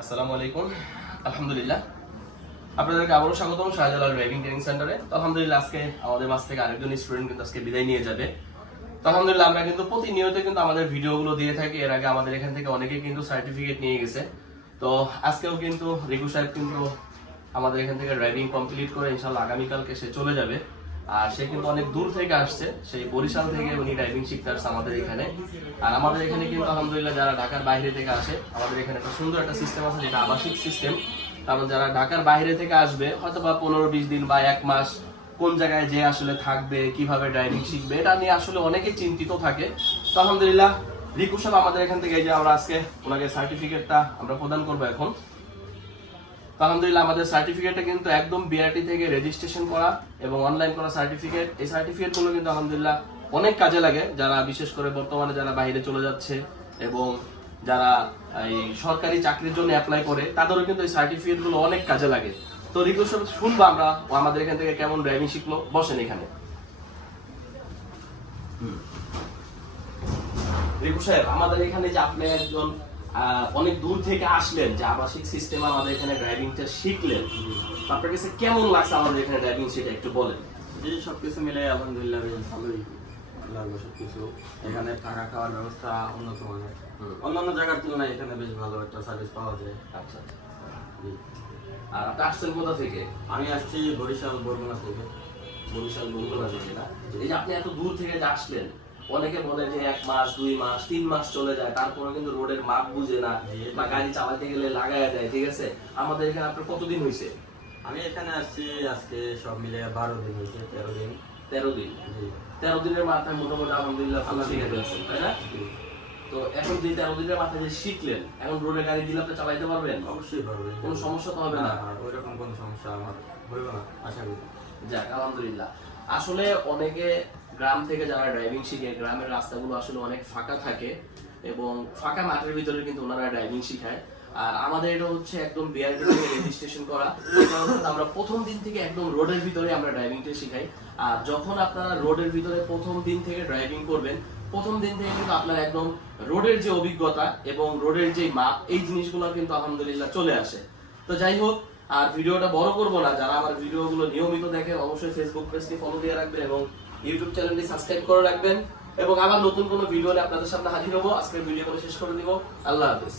আসসালামু আলাইকুম। আলহামদুলিল্লাহ। আপনাদেরকে আবারও স্বাগতম শাহজালাল ড্রাইভিং ট্রেনিং সেন্টারে। তো আলহামদুলিল্লাহ আজকে আমাদের মাছ থেকে আরেকজন স্টুডেন্ট কিন্তু আজকে বিদায় নিয়ে যাবে। তো আলহামদুলিল্লাহ আমরা কিন্তু প্রতিনিয়ত কিন্তু আমাদের ভিডিওগুলো দিয়ে থাকি। এর আগে আমাদের এখান থেকে অনেকেই কিন্তু সার্টিফিকেট নিয়ে গেছে। তো আজকেও কিন্তু রিকু সাহেব কিন্তু আমাদের এখান থেকে ড্রাইভিং কমপ্লিট করে ইনশাল্লাহ আগামীকালকে সে চলে যাবে। আর সে কিন্তু অনেক দূর থেকে আসছে। সেই বরিশাল থেকে উনি ড্রাইভিং শিখতে আসছে আমাদের এখানে। আর আমাদের এখানে কিন্তু আলহামদুলিল্লাহ যারা ঢাকার বাইরে থেকে আসে, আমাদের এখানে একটা সুন্দর একটা সিস্টেম আছে যেটা আবাসিক সিস্টেম কারণ যারা ঢাকার বাইরে থেকে আসবে হয়তো বা পনেরো বিশ দিন বা এক মাস কোন জায়গায় যে আসলে থাকবে, কীভাবে ড্রাইভিং শিখবে, এটা নিয়ে আসলে অনেকে চিন্তিত থাকে। তো আলহামদুলিল্লাহ রিকু সাহেব আমাদের এখান থেকে যে আমরা আজকে ওনাকে সার্টিফিকেটটা আমরা প্রদান করব এখন। আলহামদুলিল্লাহ, আমাদের কিন্তু একদম বিআরটি থেকে রেজিস্ট্রেশন করা এবং অনলাইন করা সার্টিফিকেট এই সার্টিফিকেটগুলো কিন্তু আলহামদুলিল্লাহ অনেক কাজে লাগে, যারা বিশেষ করে বর্তমানে যারা বাইরে চলে যাচ্ছে এবং যারা এই সরকারি চাকরির জন্য অ্যাপ্লাই করে, তাদেরও কিন্তু এই সার্টিফিকেটগুলো অনেক কাজে লাগে। তো রিকোয়েস্ট শুনব আমরা আমাদের এখান থেকে কেমন ড্রাইভিং শিখলো, বসেন এখানে। সাহেব, আমাদের এখানে যে আপনি একজন অনেক দূর থেকে আসলেন যে আবাসিক সিস্টেম আমাদের এখানে ড্রাইভিংটা শিখলেন। আপনার কাছে কেমন লাগছে আমাদের এখানে ড্রাইভিং সেটা একটু বলেন। জি সবকিছু মিলে আলহামদুলিল্লাহ বেশ ভালোই লাগল সবকিছু। এখানে থাকা খাওয়ার ব্যবস্থা উন্নত মানের। অন্যান্য জায়গার তুলনায় এখানে বেশ ভালো একটা সার্ভিস পাওয়া যায়। আচ্ছা। আর আপনি আসছেন কোথা থেকে? আমি আসছি বরিশাল বরগুনা থেকে। বরিশাল বগুড়া থেকে না? এই যে আপনি এত দূর থেকে যে আসলেন অনেকে বলে যে এক মাস দুই মাস তিন মাস চলে যায় তারপরে কিন্তু রোডের মাপ বুঝে না বা গাড়ি চালাতে গেলে লাগায় দেয় ঠিক আছে? আমাদের এখানে আপনার কতদিন হয়েছে আমি এখানে আসছি আজকে সব মিলে বারো দিন হয়েছে তেরো দিন। তেরো দিন? তেরো দিনের মাথায় মোটামুটি আলহামদুলিল্লাহ শিখে ফেলছেন তাই না? তো এখন যে তেরো দিনের মাথায় যে শিখলেন এখন রোডে গাড়ি দিলে আপনি চালাইতে পারবেন? অবশ্যই পারবে। কোনো সমস্যা তো হবে না? ওই রকম কোনো সমস্যা আমার হইব না আশা করি। যাক আলহামদুলিল্লাহ। আসলে অনেকে গ্রাম থেকে যারা ড্রাইভিং শিখে, গ্রামের রাস্তাগুলো আসলে অনেক ফাঁকা থাকে এবং ফাঁকা মাঠের ভিতরে কিন্তু ওনারা ড্রাইভিং শিখায়। আর আমাদের এটা হচ্ছে একদম বিআরটি রেজিস্ট্রেশন করা। আমরা প্রথম দিন থেকে একদম রোডের ভিতরে আমরা ড্রাইভিংটা শিখাই। আর যখন আপনারা রোডের ভিতরে প্রথম দিন থেকে ড্রাইভিং করবেন, প্রথম দিন থেকে কিন্তু আপনার একদম রোডের যে অভিজ্ঞতা এবং রোডের যে মাপ, এই জিনিসগুলো কিন্তু আলহামদুলিল্লাহ চলে আসে। তো যাই হোক আর ভিডিওটা বড় করব না, যারা আমার ভিডিওগুলো নিয়মিত দেখেন অবশ্যই ফেসবুক পেজটি ফলো দিয়ে রাখবেন এবং ইউটিউব চ্যানেলটি সাবস্ক্রাইব করে রাখবেন। এবং আবার নতুন কোনো ভিডিও আপনাদের সামনে হাজির হব। আজকে ভিডিও করে শেষ করে দিব। আল্লাহ হাফেজ।